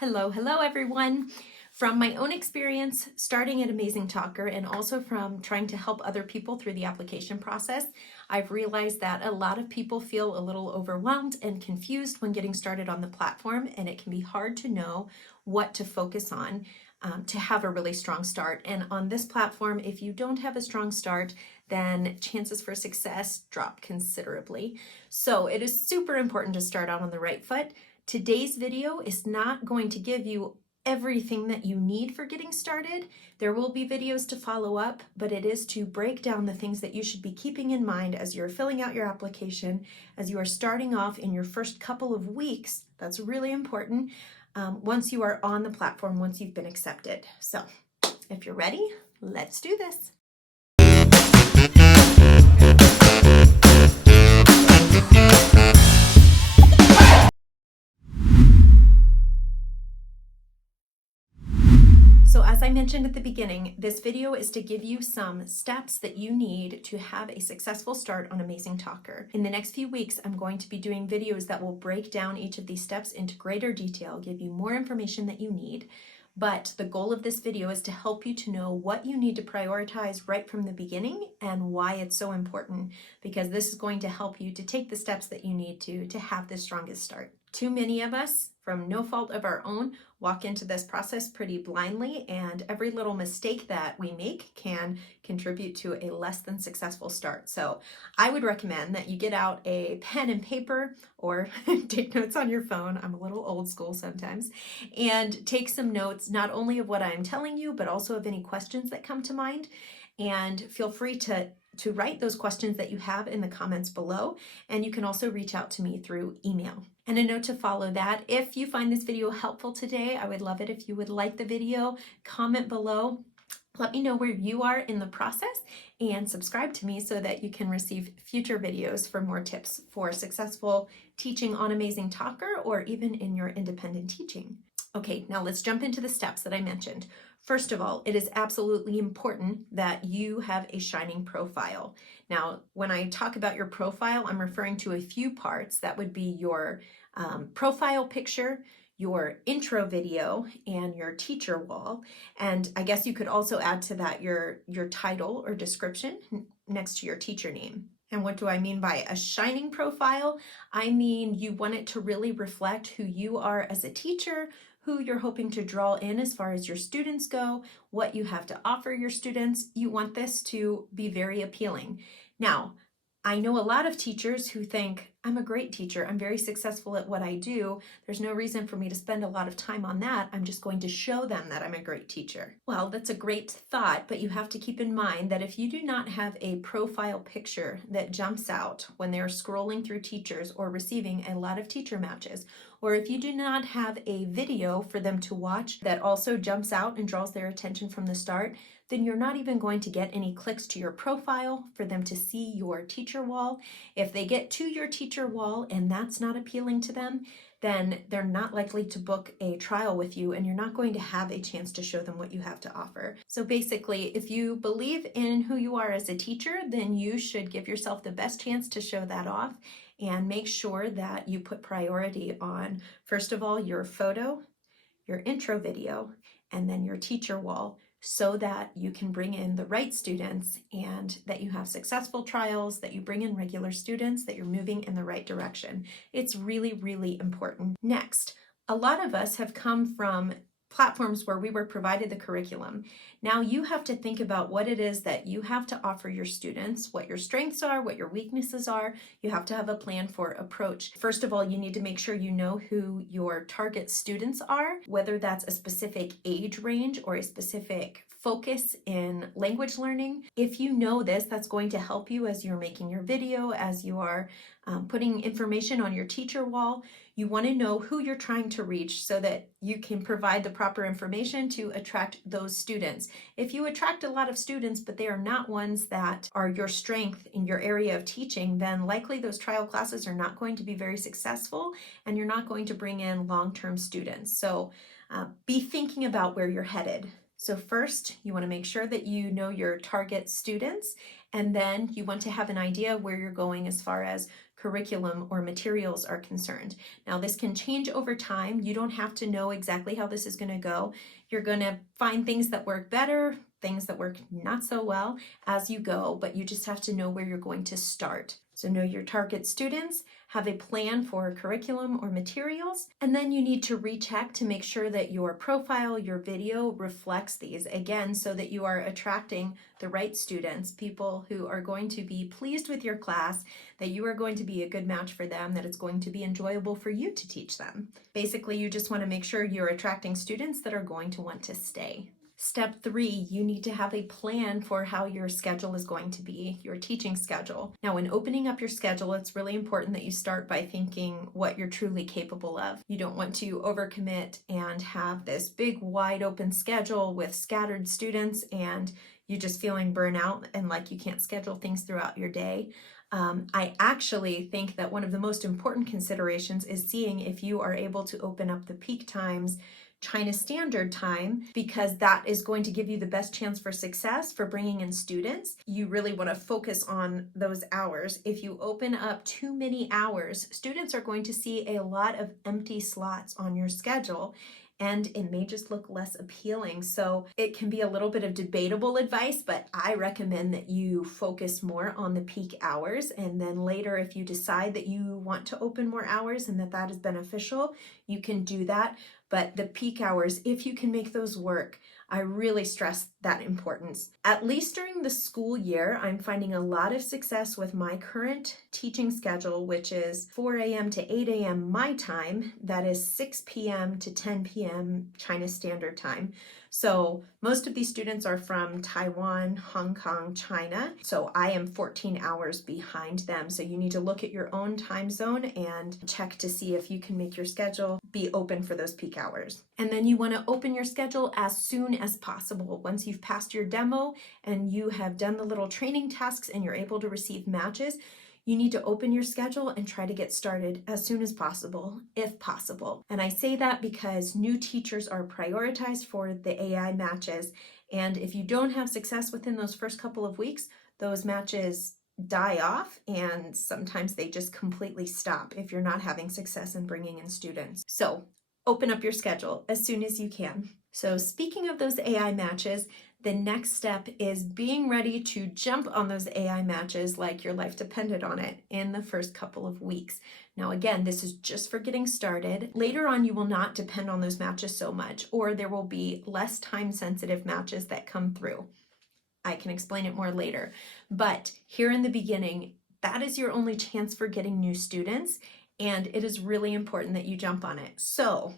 Hello everyone. From my own experience starting at Amazing Talker and also from trying to help other people through the application process, I've realized that a lot of people feel a little overwhelmed and confused when getting started on the platform, and it can be hard to know what to focus on to have a really strong start. And on this platform, if you don't have a strong start, then chances for success drop considerably. So it is super important to start out on the right foot. Today's video is not going to give you everything that you need for getting started. There will be videos to follow up, but it is to break down the things that you should be keeping in mind as you're filling out your application, as you are starting off in your first couple of weeks. That's really important once you are on the platform, once you've been accepted. So if you're ready, let's do this. So as I mentioned at the beginning, this video is to give you some steps that you need to have a successful start on Amazing Talker. In the next few weeks, I'm going to be doing videos that will break down each of these steps into greater detail, give you more information that you need. But the goal of this video is to help you to know what you need to prioritize right from the beginning and why it's so important, because this is going to help you to take the steps that you need to have the strongest start. Too many of us, from no fault of our own, walk into this process pretty blindly, and every little mistake that we make can contribute to a less than successful start. So I would recommend that you get out a pen and paper or take notes on your phone. I'm a little old school sometimes, and take some notes, not only of what I'm telling you, but also of any questions that come to mind. And feel free to write those questions that you have in the comments below, and you can also reach out to me through email. And a note to follow that, if you find this video helpful today, I would love it if you would like the video, comment below, let me know where you are in the process, and subscribe to me so that you can receive future videos for more tips for successful teaching on Amazing Talker or even in your independent teaching. Okay, now let's jump into the steps that I mentioned. First of all, it is absolutely important that you have a shining profile. Now, when I talk about your profile, I'm referring to a few parts. That would be your profile picture, your intro video, and your teacher wall. And I guess you could also add to that your title or description next to your teacher name. And what do I mean by a shining profile? I mean, you want it to really reflect who you are as a teacher, who you're hoping to draw in as far as your students go, what you have to offer your students. You want this to be very appealing. Now, I know a lot of teachers who think, I'm a great teacher, I'm very successful at what I do, there's no reason for me to spend a lot of time on that, I'm just going to show them that I'm a great teacher. Well, that's a great thought, but you have to keep in mind that if you do not have a profile picture that jumps out when they're scrolling through teachers or receiving a lot of teacher matches, or if you do not have a video for them to watch that also jumps out and draws their attention from the start, then you're not even going to get any clicks to your profile for them to see your teacher wall. If they get to your teacher wall and that's not appealing to them, then they're not likely to book a trial with you, and you're not going to have a chance to show them what you have to offer. So basically, if you believe in who you are as a teacher, then you should give yourself the best chance to show that off, and make sure that you put priority on, first of all, your photo, your intro video, and then your teacher wall, so that you can bring in the right students and that you have successful trials, that you bring in regular students, that you're moving in the right direction. It's really, really important. Next, a lot of us have come from platforms where we were provided the curriculum. Now you have to think about what it is that you have to offer your students, what your strengths are, what your weaknesses are. You have to have a plan for approach. First of all, you need to make sure you know who your target students are, whether that's a specific age range or a specific focus in language learning. If you know this, that's going to help you as you're making your video, as you are putting information on your teacher wall. You want to know who you're trying to reach so that you can provide the proper information to attract those students. If you attract a lot of students, but they are not ones that are your strength in your area of teaching, then likely those trial classes are not going to be very successful, and you're not going to bring in long-term students. So be thinking about where you're headed. So first, you want to make sure that you know your target students, and then you want to have an idea of where you're going as far as curriculum or materials are concerned. Now, this can change over time. You don't have to know exactly how this is going to go. You're going to find things that work better, things that work not so well as you go, but you just have to know where you're going to start. So know your target students, have a plan for curriculum or materials, and then you need to recheck to make sure that your profile, your video reflects these, again, so that you are attracting the right students, people who are going to be pleased with your class, that you are going to be a good match for them, that it's going to be enjoyable for you to teach them. Basically, you just want to make sure you're attracting students that are going to want to stay. Step 3, you need to have a plan for how your schedule is going to be, your teaching schedule. Now, when opening up your schedule, it's really important that you start by thinking what you're truly capable of. You don't want to overcommit and have this big, wide open schedule with scattered students and you just feeling burnout and like you can't schedule things throughout your day. I actually think that one of the most important considerations is seeing if you are able to open up the peak times China Standard Time, because that is going to give you the best chance for success for bringing in students. You really want to focus on those hours. If you open up too many hours, students are going to see a lot of empty slots on your schedule, and it may just look less appealing. So it can be a little bit of debatable advice, but I recommend that you focus more on the peak hours. And then later, if you decide that you want to open more hours and that is beneficial, you can do that. But the peak hours, if you can make those work, I really stress that importance. At least during the school year, I'm finding a lot of success with my current teaching schedule, which is 4 a.m. to 8 a.m. my time. That is 6 p.m. to 10 p.m. China Standard Time. So most of these students are from Taiwan, Hong Kong, China. So I am 14 hours behind them. So you need to look at your own time zone and check to see if you can make your schedule be open for those peak hours. And then you want to open your schedule as soon as possible. Once you've passed your demo and you have done the little training tasks and you're able to receive matches, you need to open your schedule and try to get started as soon as possible, if possible. And I say that because new teachers are prioritized for the AI matches. And if you don't have success within those first couple of weeks, those matches die off and sometimes they just completely stop if you're not having success in bringing in students. So open up your schedule as soon as you can. So speaking of those AI matches, the next step is being ready to jump on those AI matches like your life depended on it in the first couple of weeks. Now, again, this is just for getting started. Later on, you will not depend on those matches so much, or there will be less time-sensitive matches that come through. I can explain it more later. But here in the beginning, that is your only chance for getting new students, and it is really important that you jump on it. So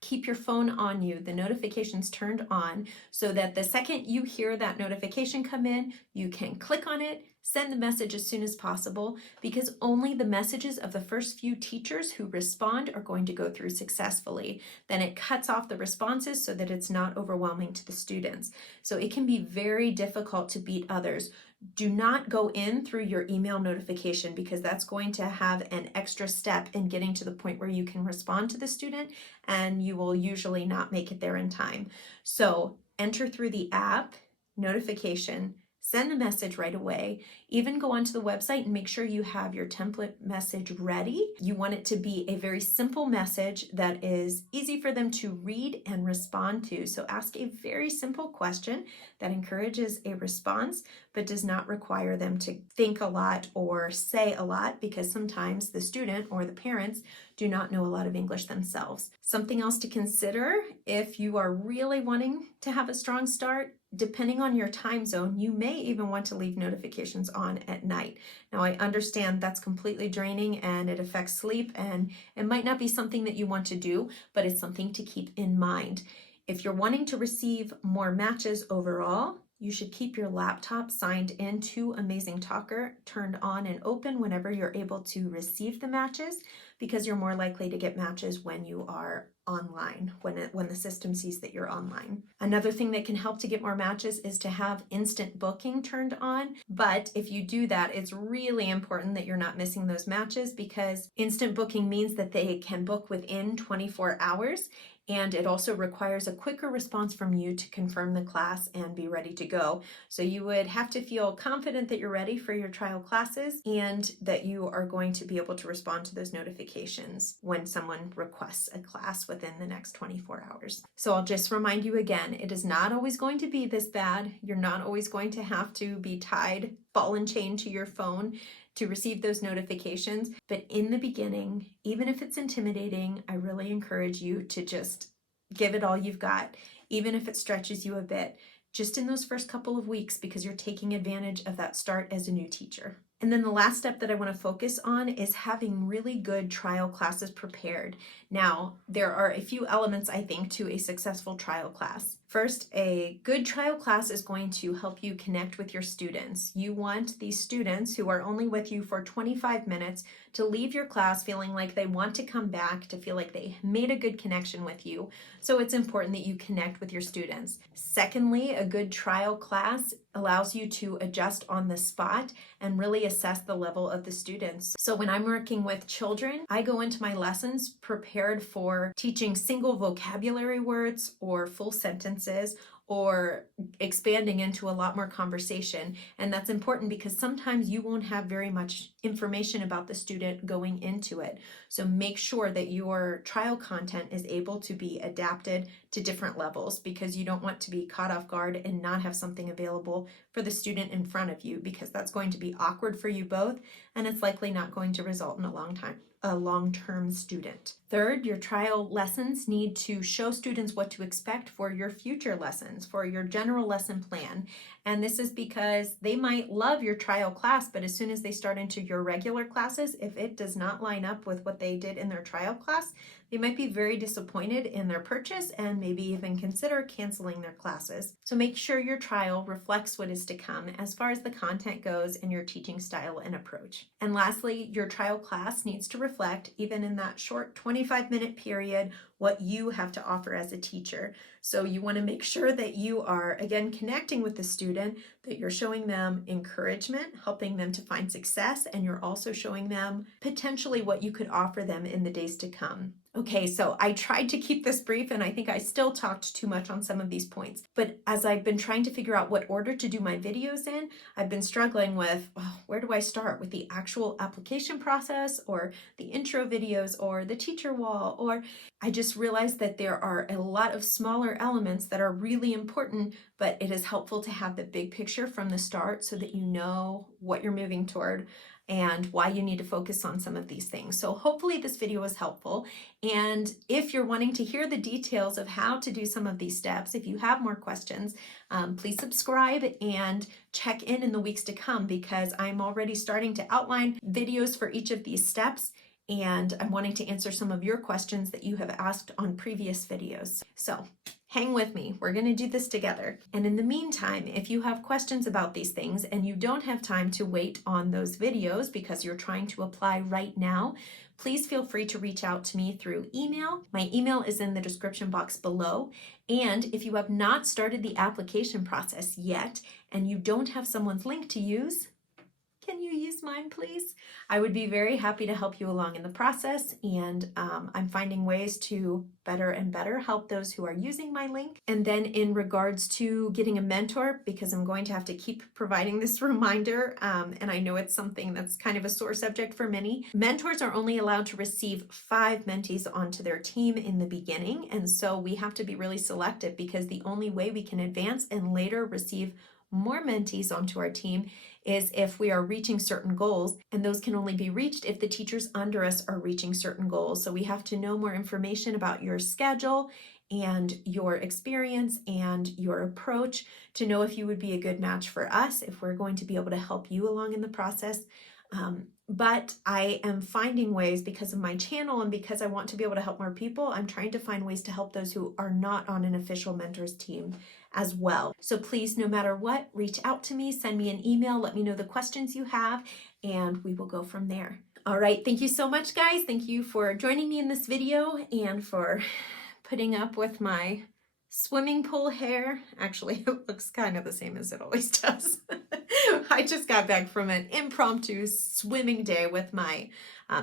keep your phone on you, the notifications turned on, so that the second you hear that notification come in, you can click on it, send the message as soon as possible, because only the messages of the first few teachers who respond are going to go through successfully. Then it cuts off the responses so that it's not overwhelming to the students. So it can be very difficult to beat others. Do not go in through your email notification, because that's going to have an extra step in getting to the point where you can respond to the student, and you will usually not make it there in time. So enter through the app, notification, send the message right away. Even go onto the website and make sure you have your template message ready. You want it to be a very simple message that is easy for them to read and respond to. So ask a very simple question that encourages a response, but does not require them to think a lot or say a lot, because sometimes the student or the parents do not know a lot of English themselves. Something else to consider if you are really wanting to have a strong start, depending on your time zone, you may even want to leave notifications on at night. Now, I understand that's completely draining and it affects sleep, and it might not be something that you want to do, but it's something to keep in mind. If you're wanting to receive more matches overall, you should keep your laptop signed into Amazing Talker turned on and open whenever you're able to receive the matches, because you're more likely to get matches when you are online, when the system sees that you're online. Another thing that can help to get more matches is to have instant booking turned on. But if you do that, it's really important that you're not missing those matches, because instant booking means that they can book within 24 hours. And it also requires a quicker response from you to confirm the class and be ready to go. So you would have to feel confident that you're ready for your trial classes and that you are going to be able to respond to those notifications when someone requests a class within the next 24 hours. So I'll just remind you again, it is not always going to be this bad. You're not always going to have to be tied, ball and chain to your phone to receive those notifications. But in the beginning, even if it's intimidating, I really encourage you to just give it all you've got, even if it stretches you a bit, just in those first couple of weeks, because you're taking advantage of that start as a new teacher. And then the last step that I want to focus on is having really good trial classes prepared. Now, there are a few elements, I think, to a successful trial class. First, a good trial class is going to help you connect with your students. You want these students who are only with you for 25 minutes to leave your class feeling like they want to come back, to feel like they made a good connection with you. So it's important that you connect with your students. Secondly, a good trial class allows you to adjust on the spot and really assess the level of the students. So when I'm working with children, I go into my lessons prepared for teaching single vocabulary words or full sentences, or expanding into a lot more conversation. And that's important because sometimes you won't have very much information about the student going into it. So make sure that your trial content is able to be adapted to different levels, because you don't want to be caught off guard and not have something available for the student in front of you, because that's going to be awkward for you both, and it's likely not going to result in a long-term student. Third, your trial lessons need to show students what to expect for your future lessons, for your general lesson plan. And this is because they might love your trial class, but as soon as they start into your regular classes, if it does not line up with what they did in their trial class, they might be very disappointed in their purchase and maybe even consider canceling their classes. So make sure your trial reflects what is to come as far as the content goes and your teaching style and approach. And lastly, your trial class needs to reflect, even in that short 25-minute period, what you have to offer as a teacher. So you want to make sure that you are, again, connecting with the student, that you're showing them encouragement, helping them to find success, and you're also showing them potentially what you could offer them in the days to come. Okay, so I tried to keep this brief, and I think I still talked too much on some of these points. But as I've been trying to figure out what order to do my videos in, I've been struggling with, where do I start? With the actual application process, or the intro videos, or the teacher wall? Or I just realized that there are a lot of smaller elements that are really important, but it is helpful to have the big picture from the start so that you know what you're moving toward and why you need to focus on some of these things. So hopefully this video was helpful. And if you're wanting to hear the details of how to do some of these steps, if you have more questions, please subscribe and check in the weeks to come, because I'm already starting to outline videos for each of these steps. And I'm wanting to answer some of your questions that you have asked on previous videos. So hang with me, we're gonna do this together. And in the meantime, if you have questions about these things and you don't have time to wait on those videos because you're trying to apply right now, please feel free to reach out to me through email. My email is in the description box below. And if you have not started the application process yet and you don't have someone's link to use, can you use mine, please? I would be very happy to help you along in the process, and I'm finding ways to better and better help those who are using my link. And then in regards to getting a mentor, because I'm going to have to keep providing this reminder, and I know it's something that's kind of a sore subject for many, mentors are only allowed to receive 5 mentees onto their team in the beginning, and so we have to be really selective, because the only way we can advance and later receive more mentees onto our team is if we are reaching certain goals, and those can only be reached if the teachers under us are reaching certain goals. So we have to know more information about your schedule and your experience and your approach to know if you would be a good match for us, if we're going to be able to help you along in the process. But I am finding ways, because of my channel and because I want to be able to help more people, I'm trying to find ways to help those who are not on an official mentors team as well. So please, no matter what, reach out to me, send me an email, let me know the questions you have, and we will go from there. All right, thank you so much, guys. Thank you for joining me in this video and for putting up with my swimming pool hair. Actually, it looks kind of the same as it always does. I just got back from an impromptu swimming day with my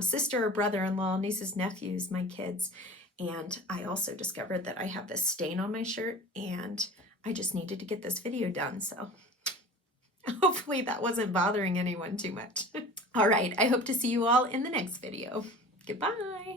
sister, brother-in-law, nieces, nephews, my kids. And I also discovered that I have this stain on my shirt, and I just needed to get this video done. So hopefully that wasn't bothering anyone too much. All right, I hope to see you all in the next video. Goodbye.